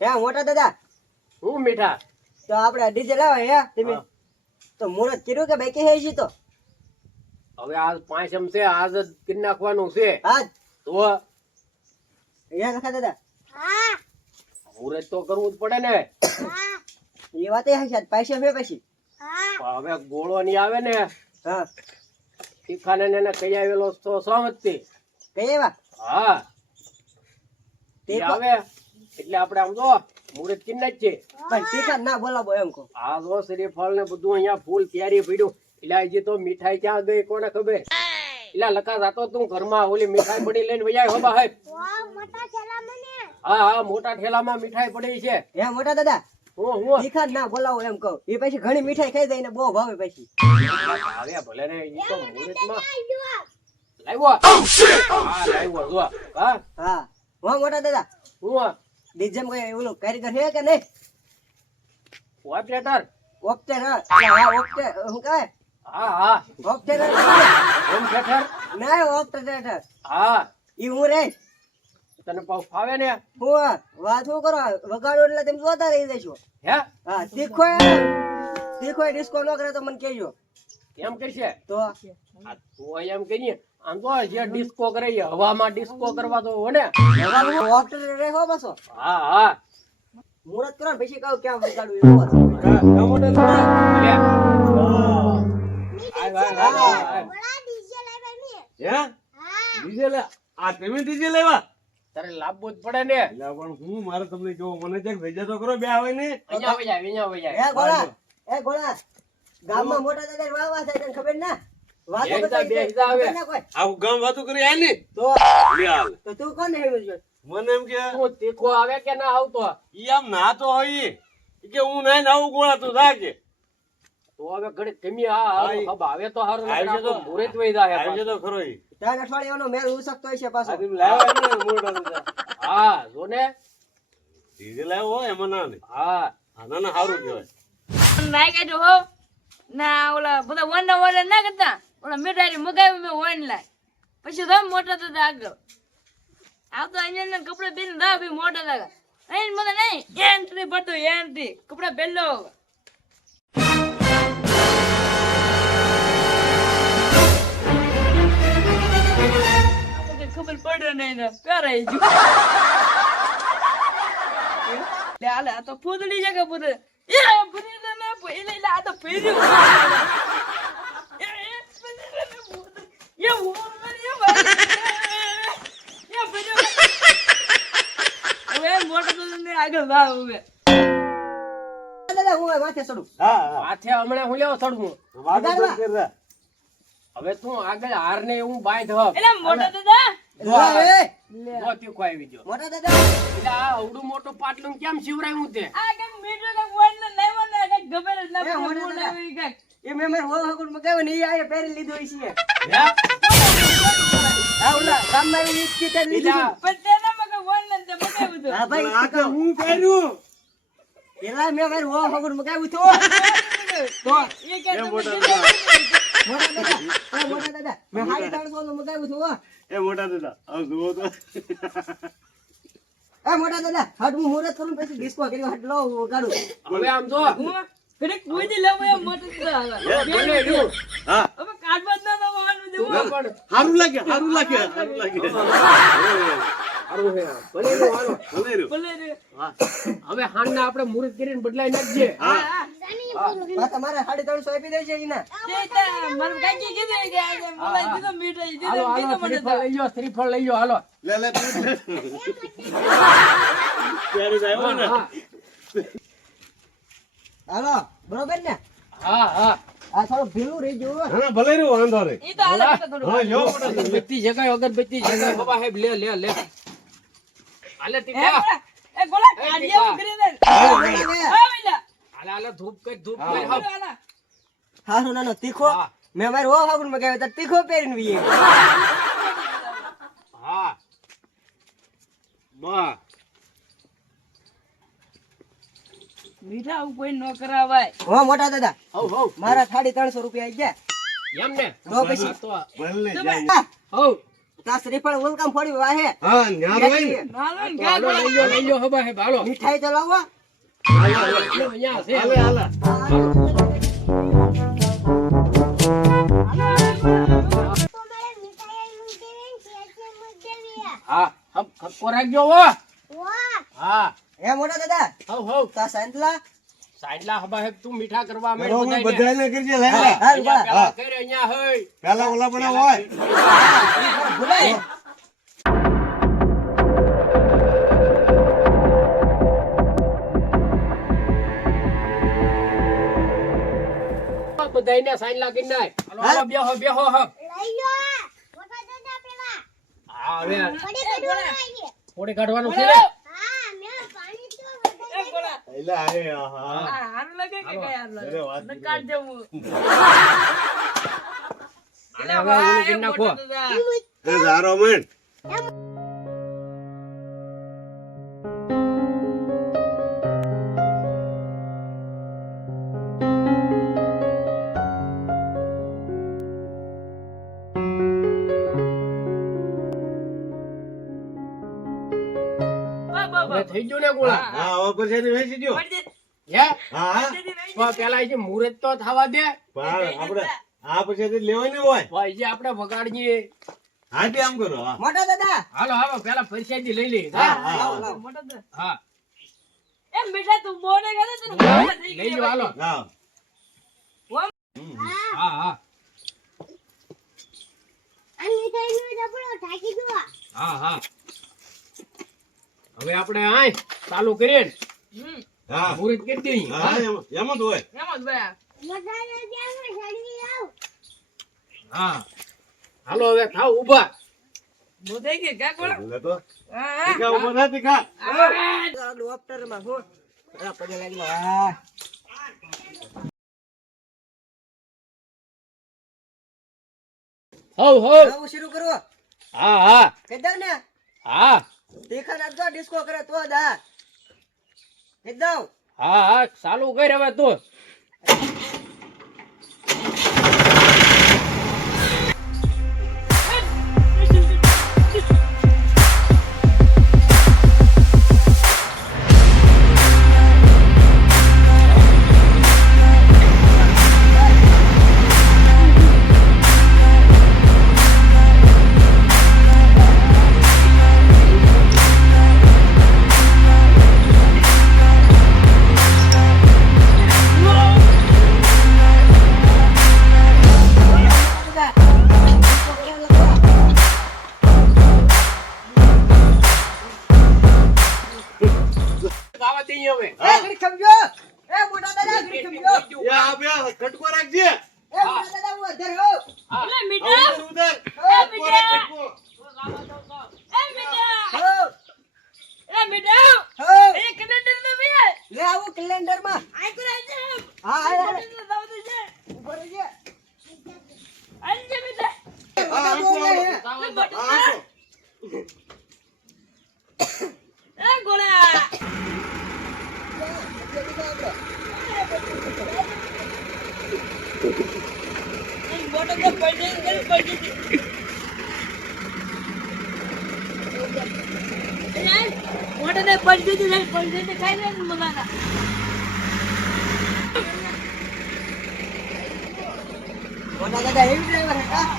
હે મોટા દાદા? હું મીઠા? તો આપણે ડીજે લાવે હે તમે તો મુરત કર્યું કે બાકી હે છે તો? હવે આ એમ છે આજ જ કરી નાખવાનું છે. હા તો હે લખા દાદા. મુરત તો કરવું જ પડે ને. એ વાત એ સાહેબ પૈસા ફે પછી. હવે ગોળો ની આવે ને. હા. તીખાને ને એને કહી આવેલો તો સહમતી કઈ એવા હા. તે આવે. એટલે આપણે આમ જો મુહૂર્ત કરી છે. પણ તીખા ના બોલાવો એમ કહો. આ જો શ્રીફળ ને બધું અહીંયા ફૂલ તૈયારી પડ્યું. એટલે હજી તો મીઠાઈ ક્યાં ગઈ કોને ખબર? એટલે લકા જાતો તું ઘરમાં ઓલી મીઠાઈ પડી લઈને વૈયા હો બાહેબ હા હા મોટા ઠેલામાં મીઠાઈ પડી છે. હે મોટા દાદા હું હું. તીખા ના બોલાવો એમ કહો. એ પછી ઘણી મીઠાઈ ખાઈ જાય ને બહુ ભાવે પછી. આવે ભલે ને ઈ તો મુહૂર્તમાં. લાવ્યો હા લાવ્યો જો હા. હા. મોટા દાદા. હું ડીજે માં કઈ ઓલું કારીગર છે કે નહીં? ઓપરેટર ઓક્ટે હા ઓક્ટે હું કહે? હા હા. ઓક્ટે હોમ થિયેટર ના ઓક્ટે હા. ઈ હું રે. તને પાવ ફાવે ને? હું વાત શું કરો? વગાડો એટલે તમે જોતા રહી જશો. હે? હા તીખો તીખો ડિસ્કો ન કરે તો મને કહેજો. કેમ કરશે? તો? આ તું એમ કહીએ આમ તો જે ડિસ્કો કરે એ હવામાં ડિસ્કો કરવા તો હો ને. રે હો બસો હા હા. મુહૂર્ત કરો ને પછી કહું ક્યાં વગાડવું એવું હશે. લે. આય, આય, આય, આય. તારે લાવવું જ પડે ને. પણ હું મારે તમને કેવું મને ચેક ભેજા તો કરો બે આવે ને અહીંયા વઈ જાય, અહીંયા વઈ જાય. એ ગોળા એ ગોળા. ગામમાં મોટા દાદા વાહ થાય તને ખબર ના? ના ને. મને એમ કે તીખો આવે કે ના આવતો? ઈ આમ નાતો હોય કે હું નાઈ આવું ગોળા તું થા કે તો હવે ઘડી ધીમી હા હા, હારું, ઈ- હબ આવે તો હારું આવી તો મુરત વઈ જાય આવજે તો ખરો ઈ. અઠવાડિયાનો મેળ ઉસકતો હશે પાછો. ને હા. જો ને ડીજે લાવ્યો હોય એમાં ના ને. હા. હા ના ના સારું કહેવાય. નાઈ કાઢ્યો હો. ના ઓલા બધા વન વંડા ના કરતા? ઓલા મીઠાઈ મગાવી મેં ઓનલાઈન. પછી રમ મોટા થતા આગળ. આવતો અહીંયા કપડા પહેરીને રાહ ભાઈ મોટા થતા અહીં મને નહીં એન્ટ્રી પડતો એન્ટ્રી કપડા પહેરલો ખબર પડે નહીં ને કરાઈ ગયું? લે, આલે, આ તો ફૂદડી જગ્યા પૂરે એ તો ના પૂરી લે લે, આ તો ફેર્યું એ એ પૂરી તો ના પૂરી. એ વો એ ભાઈ એ ફેર્યું હવે મોટો તો ને આગળ વાવ હવે. દાદા હું હવે માથે ચડું. હા હા. માથે હમણાં હું લેવો ચડવું વાતો હવે તું આગળ હાર ને. હું એટલે મોટો દાદા. હા ભાઈ આ તો હું પહેર્યું પેલા મેં મારું હોલ હકુર મગાવ્યું તો. તો એ કે મોટા દાદા. મોટા દાદા મેં સાડી ત્રણસો નું મગાવ્યું હતું એ મોટા દાદા હવે જુઓ તો. એ મોટા દાદા હટ હું મુહૂર્ત કરું પછી ડિસ્કો કર્યો હટ લો હવે આમ જો લેવો એમ. હા. હવે કાઢવા ના સારું લાગે સારું લાગે. સારું લાગે. હારું છે. ભલે રે હા. હવે હાંજના આપણે મુહૂર્ત કરીને બદલાઈ નાખજે. હા. આ તમારે સાડી ત્રણસો આપી દેશે એના મને કાકી કીધું કે આજે બોલાઈ દીધો મીઠાઈ હાલો દીધો મને શ્રીફળ લઈ જાઓ શ્રીફળ લઈ જાઓ હાલો. લે લે ત્યારે આવ્યો ને. હાલો બરોબર ને? હા હા. આ થોડું ભીલું રહી ગયું હા. ભલે રહ્યું વાંધો રે ઈ તો હાલે થોડું. હા યો મોટા અગરબત્તી જગાય અગરબત્તી જગાય. બાબા સાહેબ લે લે લે. હાલે ગોળા એ ગોળા કાઢી આવું કરી દે. હાલો, હાલે ધૂપ કર ધૂપ હા. કર હારું નાનો તીખો. મેં મારું હોલ હકુર મગાવ્યું તો તીખો પહેરીને વીએ. હા. બા મીઠા આવું કોઈ ન કરાવાય. હો મોટા દાદા. હવ હવ મારા સાડી ત્રણસો રૂપિયા આવી ગયા. એમ ને તો પછી ભલે જાય હા, હવ તાર શ્રીફળ વેલકમ ફોડી વાહે. હા ન્યાર હોય ને. લઈ લો લઈ લો હબા હે હાલો મીઠાઈ તો લાવો. અહીંયા છે હાલે હાલે. હા હમ ખપકો રાખજો વો હા. એ મોટા દાદા. હવ હવ. તા સાંજલા સાઈડલા હબા હે તું મીઠા કરવા માંડ બધાને કરજે લે હા, હા, અહીંયા હા. પેલા કરે, અહીંયા હોય. પેલા ઓલા બના હોય ભૂલાય બધાયને સાઈડલા કરી નાખ. હાલો, હાલો, બેહો, બેહો, હબ. હા, હવે થોડી કાઢવાનું છે એટલે આ હારું લાગે કે કઈ હારું લાગે વાત ને કાઢ દેવું આને હવે નાખો. એ મેન થઈ ગયું ને ગોળા? હા હવે પછી વેચી દો હે? હા હા. પેલા જે મુહૂર્ત તો થવા દે. આપણે આ પછી લેવાની હોય. ભાઈ જે આપણે વગાડીએ. હા તે આમ કરો મોટો દાદા! હાલો હાલો પેલા પરસાદી લઈ લે હા, હા. હા, લાવ, હા. એમ બેટા તું બોલે કરે તું લઈ લો હાલો. હા? હા હા. હા હા. હવે આપણે આય ચાલુ કરીએ ને. હમ. હા. મુહૂર્ત કરી દઈએ. હા? એમ જ હોય. એમ જ ભાઈ હા હાલો હવે થાવ ઊભા. કા તો હા હા. હું આ પગે લાગી હા હવ હવ શરૂ કરવો હા હા. કહી દઉં ને. હા. તીખા નાખજો ડિસ્કો કરે તો હા કહી હા હા ચાલુ કર હવે તું. સમજો એ મોટા દાદા ઘડીક સમજો એ આ બે ખટકો રાખજે. એ મોટા દાદા હું અધર હોઉં એટલે મીઠા. ઉધર રાખ, ખટકો. એ મીઠા. એ મીઠા. હોઉં. એ કનેક્ટર તો ભૈયા લે આવું કેલેન્ડરમાં આઈ કરે છે હા હા હા. કનેક્ટર દાવ દે છે રહેજે. આજે મીઠા. આ આમ તો આમ તો. હા, આમ તો. એ ગોળા એ મોટો તો પડી ગઈ પડી ગઈ મોટો ને પડી ગઈ ને પડી ગઈ ખાઈ લે મગાના મોટા દાદા હેવી ડ્રાઈવર હતા.